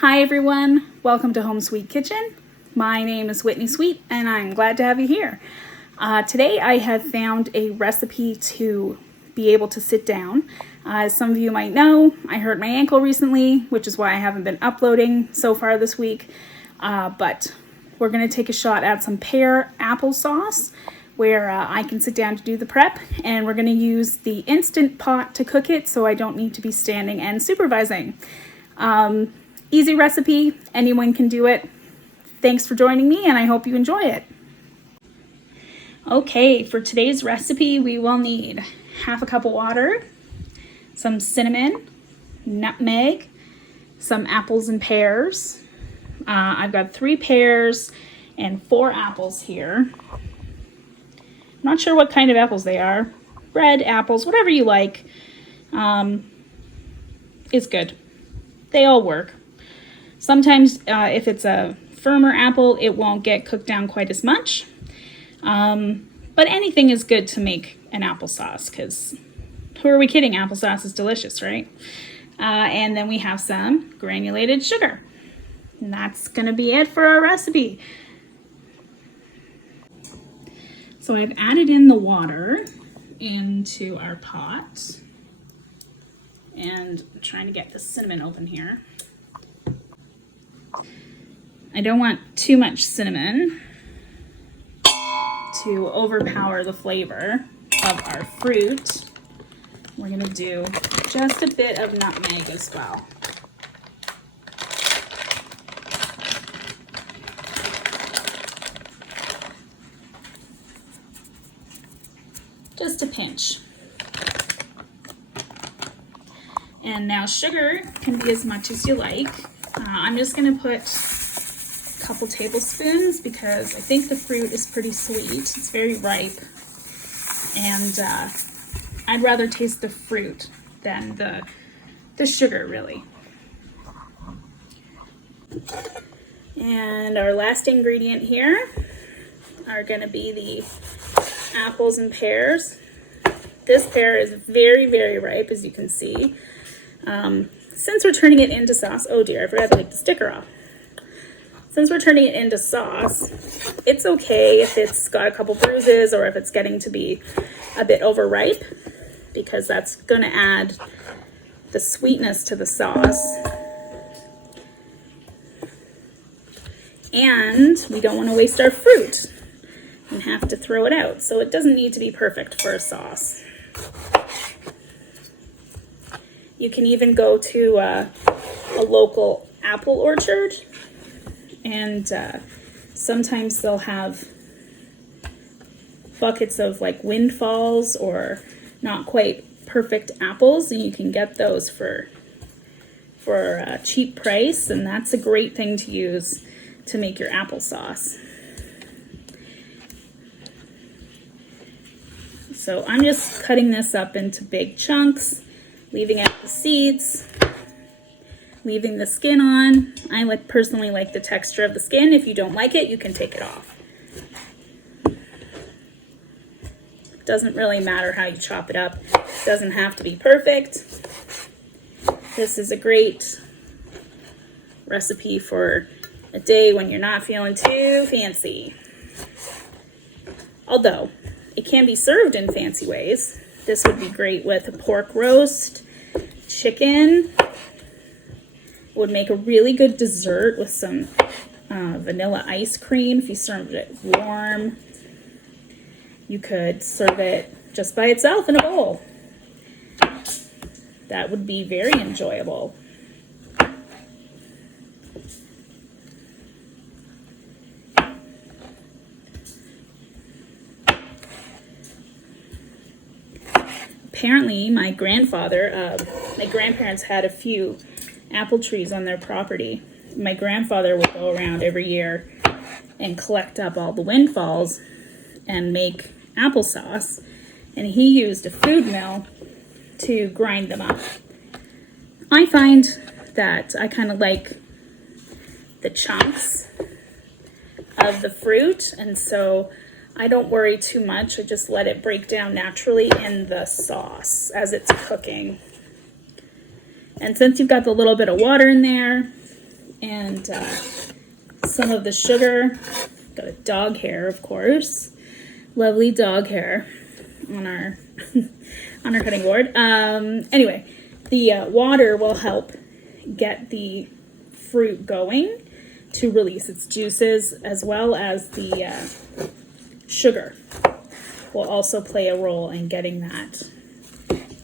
Hi everyone, welcome to Home.SweetKitchen. My name is Whitney Sweet and I'm glad to have you here. Today I have found a recipe to be able to sit down. As some of you might know, I hurt my ankle recently, which is why I haven't been uploading so far this week. But we're going to take a shot at some pear applesauce where I can sit down to do the prep, and we're going to use the Instant Pot to cook it so I don't need to be standing and supervising. Easy recipe, anyone can do it. Thanks for joining me and I hope you enjoy it. Okay, for today's recipe we will need half a cup of water, some cinnamon, nutmeg, some apples and pears. I've got 3 pears and 4 apples here. I'm not sure what kind of apples they are. Red apples, whatever you like, is good. They all work. Sometimes if it's a firmer apple, it won't get cooked down quite as much. But anything is good to make an applesauce, because who are we kidding? Applesauce is delicious, right? And then we have some granulated sugar. And that's gonna be it for our recipe. So I've added in the water into our pot. And I'm trying to get the cinnamon open here. I don't want too much cinnamon to overpower the flavor of our fruit. We're gonna do just a bit of nutmeg as well. Just a pinch. And now sugar can be as much as you like. I'm just gonna put a couple tablespoons because I think the fruit is pretty sweet. It's very ripe. And I'd rather taste the fruit than the sugar, really. And our last ingredient here are gonna be the apples and pears. This pear is very, very ripe, as you can see. Since we're turning it into sauce, oh dear, I forgot to take the sticker off. Since we're turning it into sauce, it's okay if it's got a couple bruises or if it's getting to be a bit overripe, because that's gonna add the sweetness to the sauce. And we don't wanna waste our fruit and have to throw it out. So it doesn't need to be perfect for a sauce. You can even go to a local apple orchard, and sometimes they'll have buckets of like windfalls or not quite perfect apples, and you can get those for a cheap price, and that's a great thing to use to make your applesauce. So I'm just cutting this up into big chunks, leaving out the seeds, leaving the skin on. I personally like the texture of the skin. If you don't like it, you can take it off. Doesn't really matter how you chop it up. It doesn't have to be perfect. This is a great recipe for a day when you're not feeling too fancy. Although, it can be served in fancy ways. This would be great with a pork roast, chicken. Would make a really good dessert with some vanilla ice cream if you served it warm. You could serve it just by itself in a bowl. That would be very enjoyable. Apparently, my grandparents had a few apple trees on their property. My grandfather would go around every year and collect up all the windfalls and make applesauce, and he used a food mill to grind them up. I find that I kind of like the chunks of the fruit, and so I don't worry too much. I just let it break down naturally in the sauce as it's cooking. And since you've got the little bit of water in there, and some of the sugar. Got a dog hair, of course. Lovely dog hair on our on our cutting board. Anyway, the water will help get the fruit going to release its juices, as well as the sugar will also play a role in getting that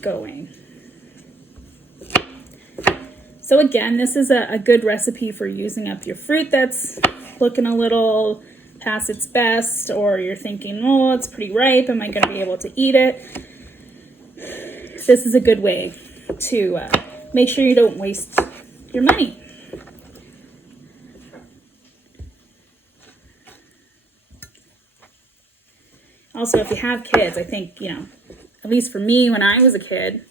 going. So again, this is a good recipe for using up your fruit that's looking a little past its best, or you're thinking, oh, it's pretty ripe, am I going to be able to eat it? This is a good way to make sure you don't waste your money. Also, if you have kids, I think, you know, at least for me when I was a kid,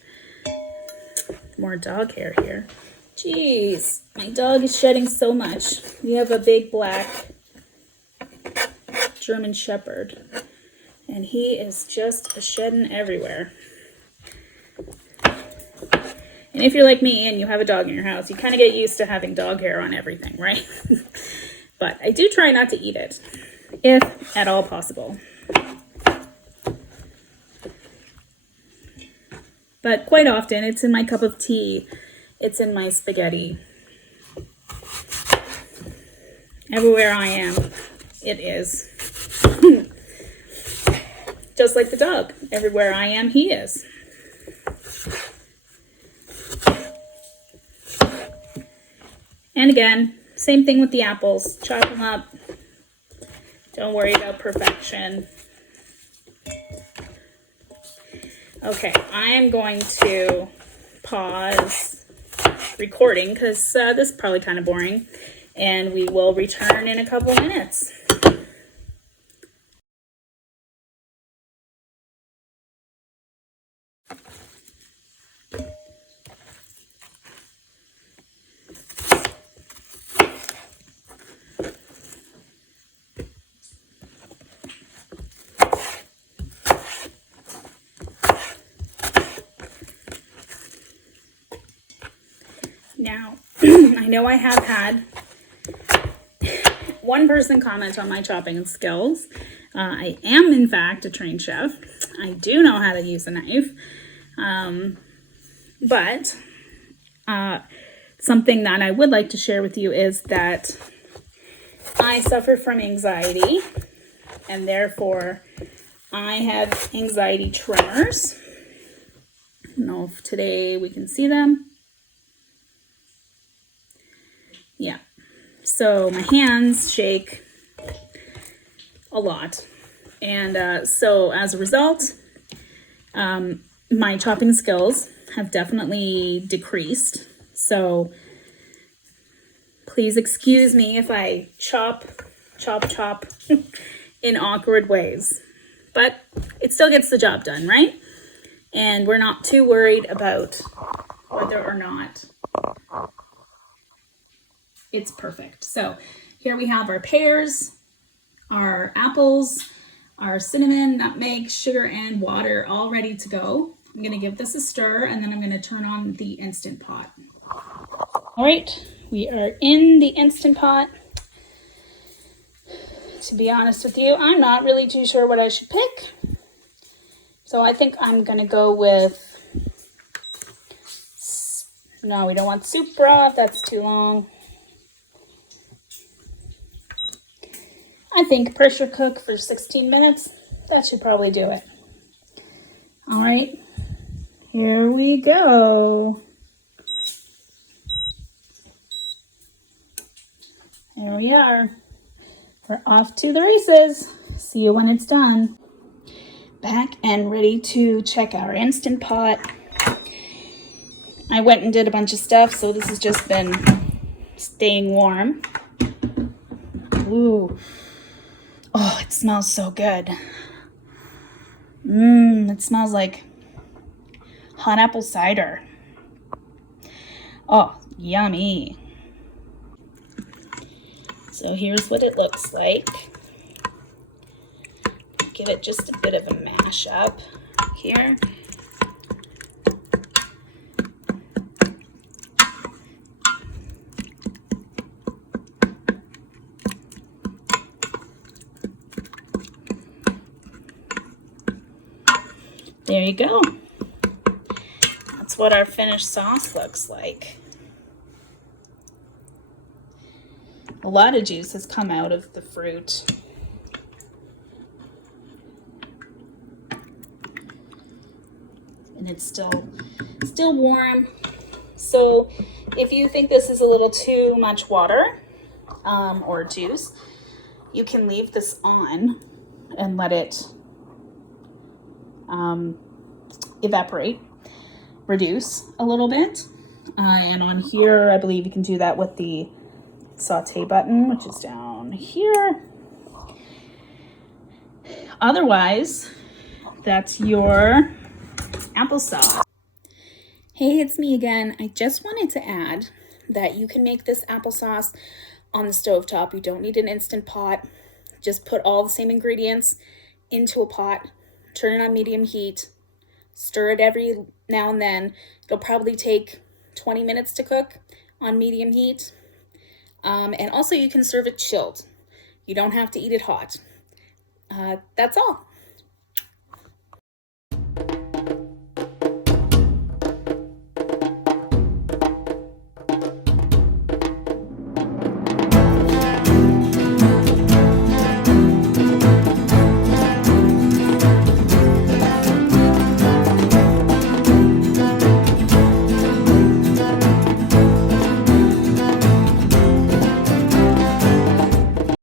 more dog hair here. Jeez, my dog is shedding so much. We have a big black German Shepherd, and he is just shedding everywhere. And if you're like me and you have a dog in your house, you kind of get used to having dog hair on everything, right? But I do try not to eat it, if at all possible. But quite often, it's in my cup of tea. It's in my spaghetti. Everywhere I am, it is. Just like the dog. Everywhere I am, he is. And again, same thing with the apples. Chop them up. Don't worry about perfection. Okay, I am going to pause recording because this is probably kind of boring, and we will return in a couple minutes. Now, I know I have had one person comment on my chopping skills. I am, in fact, a trained chef. I do know how to use a knife. But something that I would like to share with you is that I suffer from anxiety, and therefore I have anxiety tremors. I don't know if today we can see them. Yeah, so my hands shake a lot, and so as a result, my chopping skills have definitely decreased. So please excuse me if I chop in awkward ways, but it still gets the job done, right? And we're not too worried about whether or not it's perfect. So here we have our pears, our apples, our cinnamon, nutmeg, sugar, and water all ready to go. I'm gonna give this a stir, and then I'm gonna turn on the Instant Pot. All right, we are in the Instant Pot. To be honest with you, I'm not really too sure what I should pick. So I think I'm gonna go with, no, we don't want soup broth, that's too long. I think pressure cook for 16 minutes, that should probably do it. All right, here we go. Here we are. We're off to the races. See you when it's done. Back and ready to check our Instant Pot. I went and did a bunch of stuff, so this has just been staying warm. Ooh. Oh, it smells so good. It smells like hot apple cider. Oh, yummy. So here's what it looks like. Give it just a bit of a mash up here. there you go. That's what our finished sauce looks like. A lot of juice has come out of the fruit. And it's still warm. So if you think this is a little too much water or juice, you can leave this on and let it evaporate, reduce a little bit. And on here, I believe you can do that with the saute button, which is down here. Otherwise, that's your applesauce. Hey, it's me again. I just wanted to add that you can make this applesauce on the stovetop. You don't need an Instant Pot. Just put all the same ingredients into a pot, turn it on medium heat, stir it every now and then. It'll probably take 20 minutes to cook on medium heat. And also you can serve it chilled. You don't have to eat it hot. That's all.